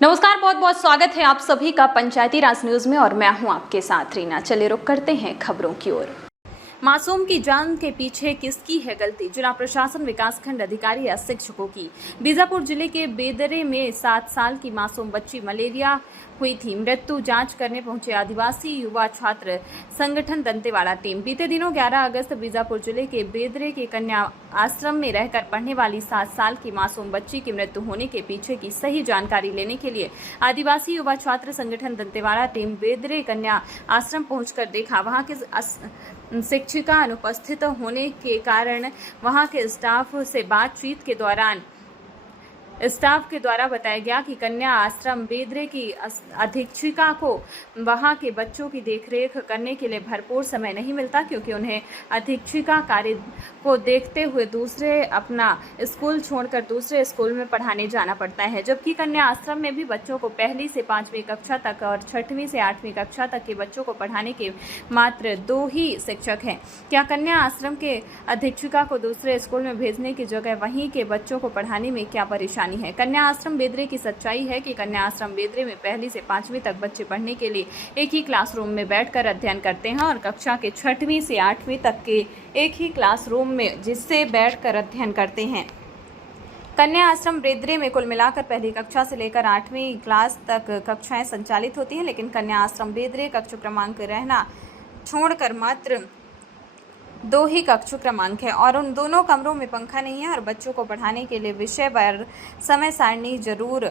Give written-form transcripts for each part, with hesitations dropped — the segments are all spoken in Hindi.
नमस्कार, बहुत बहुत स्वागत है आप सभी का पंचायती राज न्यूज में और मैं हूं आपके साथ रीना। चलिए रुक करते हैं खबरों की ओर। मासूम की जान के पीछे किसकी है गलती? जिला प्रशासन, विकासखंड अधिकारी या शिक्षकों की? बीजापुर जिले के बेदरे में 7 साल की मासूम बच्ची मलेरिया हुई थी। मृत्यु जांच करने पहुंचे आदिवासी युवा छात्र संगठन दंतेवाड़ा टीम। बीते दिनों 11 अगस्त बीजापुर जिले के बेदरे के कन्या आश्रम में रहकर पढ़ने वाली 7 साल की मासूम बच्ची की मृत्यु होने के पीछे की सही जानकारी लेने के लिए आदिवासी युवा छात्र संगठन दंतेवाड़ा टीम बेदरे कन्या आश्रम पहुंचकर देखा। वहां के शिक्षिका अनुपस्थित होने के कारण वहां के स्टाफ से बातचीत के दौरान स्टाफ के द्वारा बताया गया कि कन्या आश्रम बेदरे की अधीक्षिका को वहां के बच्चों की देखरेख करने के लिए भरपूर समय नहीं मिलता, क्योंकि उन्हें अधीक्षिका कार्य को देखते हुए दूसरे अपना स्कूल छोड़कर दूसरे स्कूल में पढ़ाने जाना पड़ता है। जबकि कन्या आश्रम में भी बच्चों को 1ली से 5वीं कक्षा तक और 6वीं से 8वीं कक्षा तक के बच्चों को पढ़ाने के मात्र 2 ही शिक्षक हैं। क्या कन्या आश्रम के अधीक्षिका को दूसरे स्कूल में भेजने की जगह वहीं के बच्चों को पढ़ाने में क्या परेशानी है? कन्या आश्रम बेदरे की सच्चाई है कि कन्या आश्रम बेदरे में 1ली से 5वीं तक बच्चे पढ़ने के लिए एक ही क्लासरूम में बैठकर अध्ययन करते हैं और कक्षा के 6वीं से 8वीं तक के एक ही क्लासरूम में जिससे बैठकर अध्ययन करते हैं। कन्या आश्रम बेदरे में कुल मिलाकर 1ली कक्षा से लेकर 8वीं क्लास तक कक्षाएं संचालित होती हैं, लेकिन कन्या आश्रम बेदरे कक्ष क्रमांक रहना छोड़कर मात्र 2 ही कक्ष क्रमांक है और उन दोनों कमरों में पंखा नहीं है और बच्चों को पढ़ाने के लिए विषय पर समय सारणी जरूर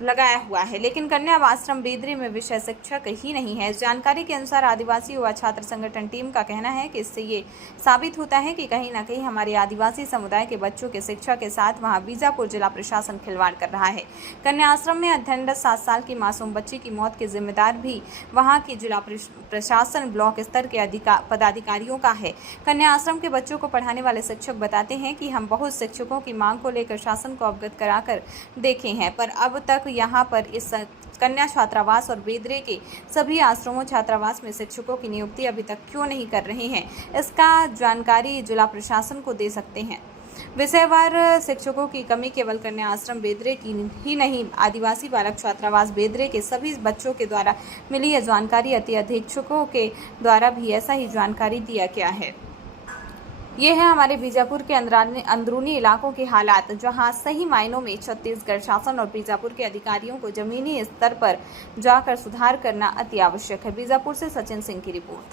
लगाया हुआ है, लेकिन कन्या आश्रम बेदरे में विषय शिक्षक ही नहीं है। इस जानकारी के अनुसार आदिवासी युवा छात्र संगठन टीम का कहना है कि इससे ये साबित होता है कि कहीं न कहीं हमारे आदिवासी समुदाय के बच्चों के शिक्षा के साथ वहां बीजापुर जिला प्रशासन खिलवाड़ कर रहा है। कन्या आश्रम में अध्ययनरत 7 साल की मासूम बच्ची की मौत के जिम्मेदार भी वहां की जिला प्रशासन ब्लॉक स्तर के पदाधिकारियों का है। कन्या आश्रम के बच्चों को पढ़ाने वाले शिक्षक बताते हैं कि हम बहुत शिक्षकों की मांग को लेकर शासन को अवगत कराकर देखे हैं, पर अब तक यहाँ पर इस कन्या छात्रावास और बेदरे के सभी आश्रमों छात्रावास में शिक्षकों की नियुक्ति अभी तक क्यों नहीं कर रहे हैं, इसका जानकारी जिला प्रशासन को दे सकते हैं। विषयवार शिक्षकों की कमी केवल कन्या आश्रम बेदरे की ही नहीं, आदिवासी बालक छात्रावास बेदरे के सभी बच्चों के द्वारा मिली यह जानकारी अधीक्षकों के द्वारा भी ऐसा ही जानकारी दिया गया है। ये है हमारे बीजापुर के अंदरूनी इलाकों के हालात, जहां सही मायनों में छत्तीसगढ़ शासन और बीजापुर के अधिकारियों को जमीनी स्तर पर जाकर सुधार करना अति आवश्यक है। बीजापुर से सचिन सिंह की रिपोर्ट।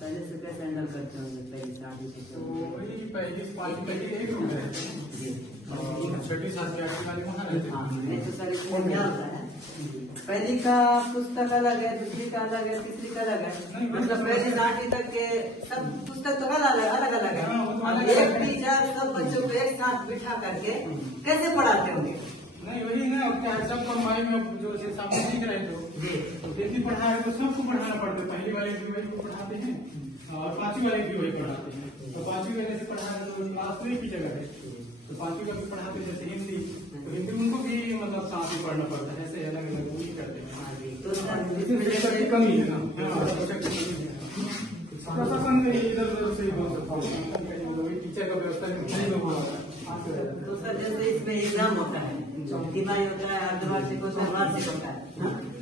पहले से कैसे हैंडल करते होंगे? पहली शादी से तो वही पहली एक रूम है और छठी सात के आठ वाले वहाँ रहते हैं। नहीं तो सर इसमें क्या होता है, पहली का पुस्तक अलग है, दूसरी का अलग है, तीसरी का अलग है, मतलब पहली से 8वीं तक के सब पुस्तक तो अलग अलग है। अब एक टीचर सब बच्चों को एक साथ बिठा करके कैसे पढ़ाते होंगे? नहीं वही ना, अब सबको हमारे में जो सामने सीख रहे तो देखी पढ़ा है तो सबको पढ़ाना पड़ता है। पहली वाले भी वही को पढ़ाते हैं और 5वीं वाले भी वही पढ़ाते हैं। तो 5वीं वाले से पढ़ाना तो क्लास तो एक ही जगह है, तो 5वीं का भी पढ़ाते हैं। जैसे हिंदी, तो हिंदी उनको भी मतलब साथ ही पढ़ना पड़ता है, ऐसे अलग अलग वही करते हैं। तो कमी है ना, प्रशासन में इधर उधर से टीचर का व्यवस्था तो सर जैसे इसमें एग्जाम होता है, तिमाही होता है, अर्धवार्षिक होता है, वार्षिक होता है,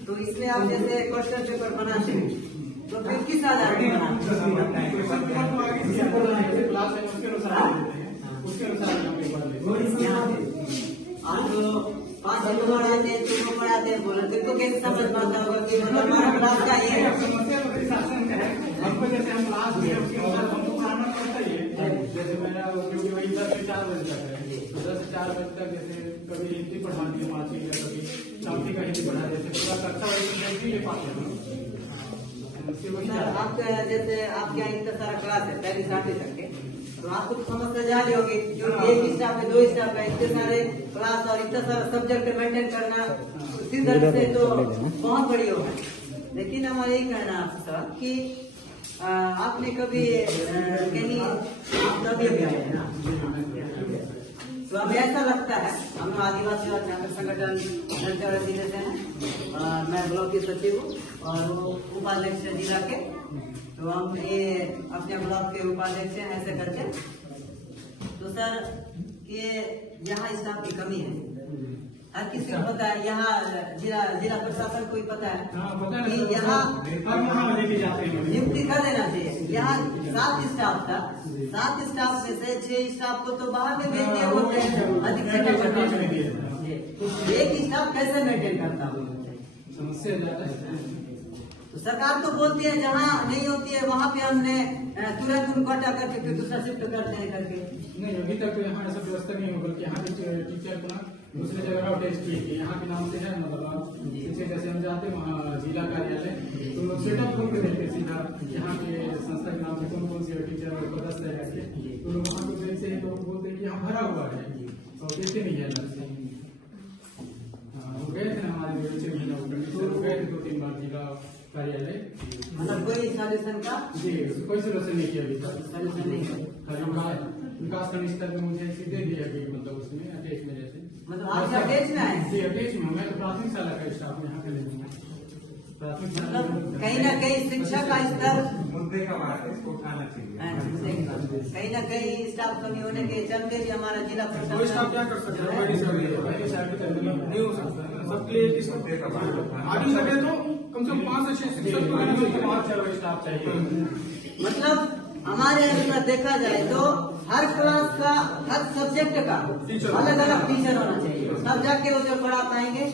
तो इसमें आप जैसे क्वेश्चन पेपर बनाते हैं तो फिर किस आधार पर बनाते आप 5 लोग पढ़ाते हैं, 3 लोग पढ़ाते हैं, बोलो देखो कैसे समझ पाता होगा कि मतलब हमारा क्लास का ये हमको जैसे हम क्लास में हमको पढ़ाना पड़ता ही है। जैसे मेरा क्योंकि वही 10 से 4 बजे तक है, तो 10 से 4 बजे तक जैसे कभी हिंदी पढ़ा दी 5वीं या कभी 4वीं का हिंदी पढ़ा देते, पूरा कक्षा वाली ले पाते हैं। आपका जैसे आपके यहाँ इतना सारा क्लास है 1ली से 8वीं तक के, तो आपको तो समस्या जा रही होगी, क्योंकि एक स्टाफ है, 2 स्टाफ है, इतने सारे क्लास और इतना सारा सब्जेक्ट मेंटेन करना उसी तरह से तो बहुत बड़ी होगा। लेकिन हमारा यही कहना है आपसे सर कि आपने कभी कहीं आप तभी भी आए ना तो अब ऐसा लगता है, हम आदिवासी और छात्र संगठन नलचौड़ा जिले से हैं, मैं ब्लॉक के सचिव हूँ और वो उपाध्यक्ष है जिला के। तो हम ये अपने ब्लॉक के उपाध्यक्ष हैं ऐसे करके। तो सर ये यहाँ स्टाफ की कमी है, हर किसी को पता है, यहाँ जिला प्रशासन को भी पता है कि यहाँ नियुक्ति कर देना चाहिए। यहाँ 7 स्टाफ था, 7 स्टाफ में से 6 स्टाफ को तो बाहर में भेज दिए बोलते हैं अधीक्षक। एक स्टाफ कैसे मेंटेन करता हूँ? समस्या ज्यादा है। तो सरकार तो बोलती है जहाँ नहीं होती है वहाँ पे हमने तुरंत उनको हटा करके फिर दूसरा शिफ्ट करते हैं करके। नहीं, अभी तक तो यहाँ ऐसा व्यवस्था नहीं हो, बल्कि यहाँ के टीचर को ना दूसरे जगह टेस्ट किए कि यहाँ के नाम से है, मतलब जैसे हम जाते हैं वहाँ जिला कार्यालय तो लोग सेटअप खोल के देते सीधा यहाँ के संस्था के नाम से कौन कौन से टीचर पदस्थ है करके, तो लोग वहाँ को भेजते हैं तो बोलते हैं कि यहाँ भरा हुआ है तो देते नहीं है अलग से। वो गए थे हमारे तो गए थे 2-3 बार जिला कार्यालय, मतलब कोई सॉल्यूशन का जी कोई सोल्यूशन नहीं किया अभी तक। सॉल्यूशन नहीं है। विकास खंड स्तर में मुझे ऐसे दे दिया कि मतलब उसमें अटैच में जैसे मतलब आप अटैच में आए? जी अटैच में, मैं तो प्राथमिक शाला का स्टाफ यहाँ पे ले लूंगा। प्राथमिक शाला मतलब कहीं ना कहीं शिक्षा का स्तर मुद्दे का बात है, इसको उठाना चाहिए। कहीं ना कहीं स्टाफ कमी होने के चलते भी हमारा जिला कोई स्टाफ क्या कर सकता है, नहीं हो सकता सबके लिए मुद्दे का बात उठाना आगे सके तो कम से कम 5 से 6 शिक्षक को 5-6 स्टाफ चाहिए। मतलब हमारे यहाँ देखा जाए तो हर क्लास का हर सब्जेक्ट का अलग अलग टीचर होना चाहिए, तब जाके वो जो पढ़ा पाएंगे।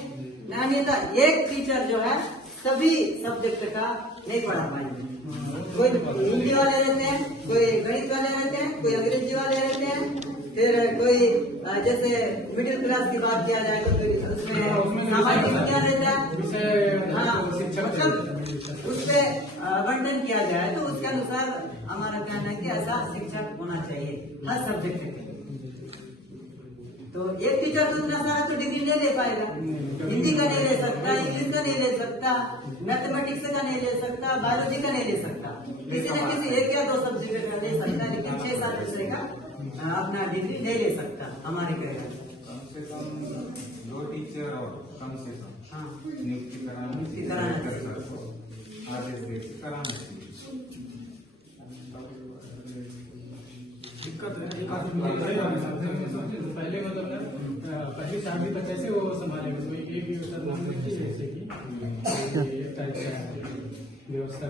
नहीं तो एक टीचर जो है सभी सब्जेक्ट का नहीं पढ़ा पाएंगे। कोई हिंदी वाले रहते हैं, कोई गणित वाले रहते हैं, कोई अंग्रेजी वाले रहते हैं, फिर कोई जैसे मिडिल क्लास की बात किया जाए तो उसमें सामाजिक विज्ञान रहता है। हाँ, मतलब उससे वर्णन किया जाए तो उसके अनुसार हमारा कहना है कि ऐसा शिक्षक होना चाहिए हर सब्जेक्ट के। तो एक टीचर तो इतना सारा तो डिग्री नहीं ले पाएगा, हिंदी का नहीं ले सकता, इंग्लिश का नहीं ले सकता, मैथमेटिक्स का नहीं ले सकता, बायोलॉजी का नहीं ले सकता, किसी न किसी 1 या 2 सब्जेक्ट का ले सकता, लेकिन 6-7 विषय का अपना डिग्री नहीं ले सकता हमारे कहने। कम से कम 2 टीचर और कम से कम हाँ, नियुक्ति कराना आदेश दे के कराना चाहिए। दिक्कत है पहले मतलब पहली 4वीं तक कैसे वो संभाले, एक भी जैसे कि व्यवस्था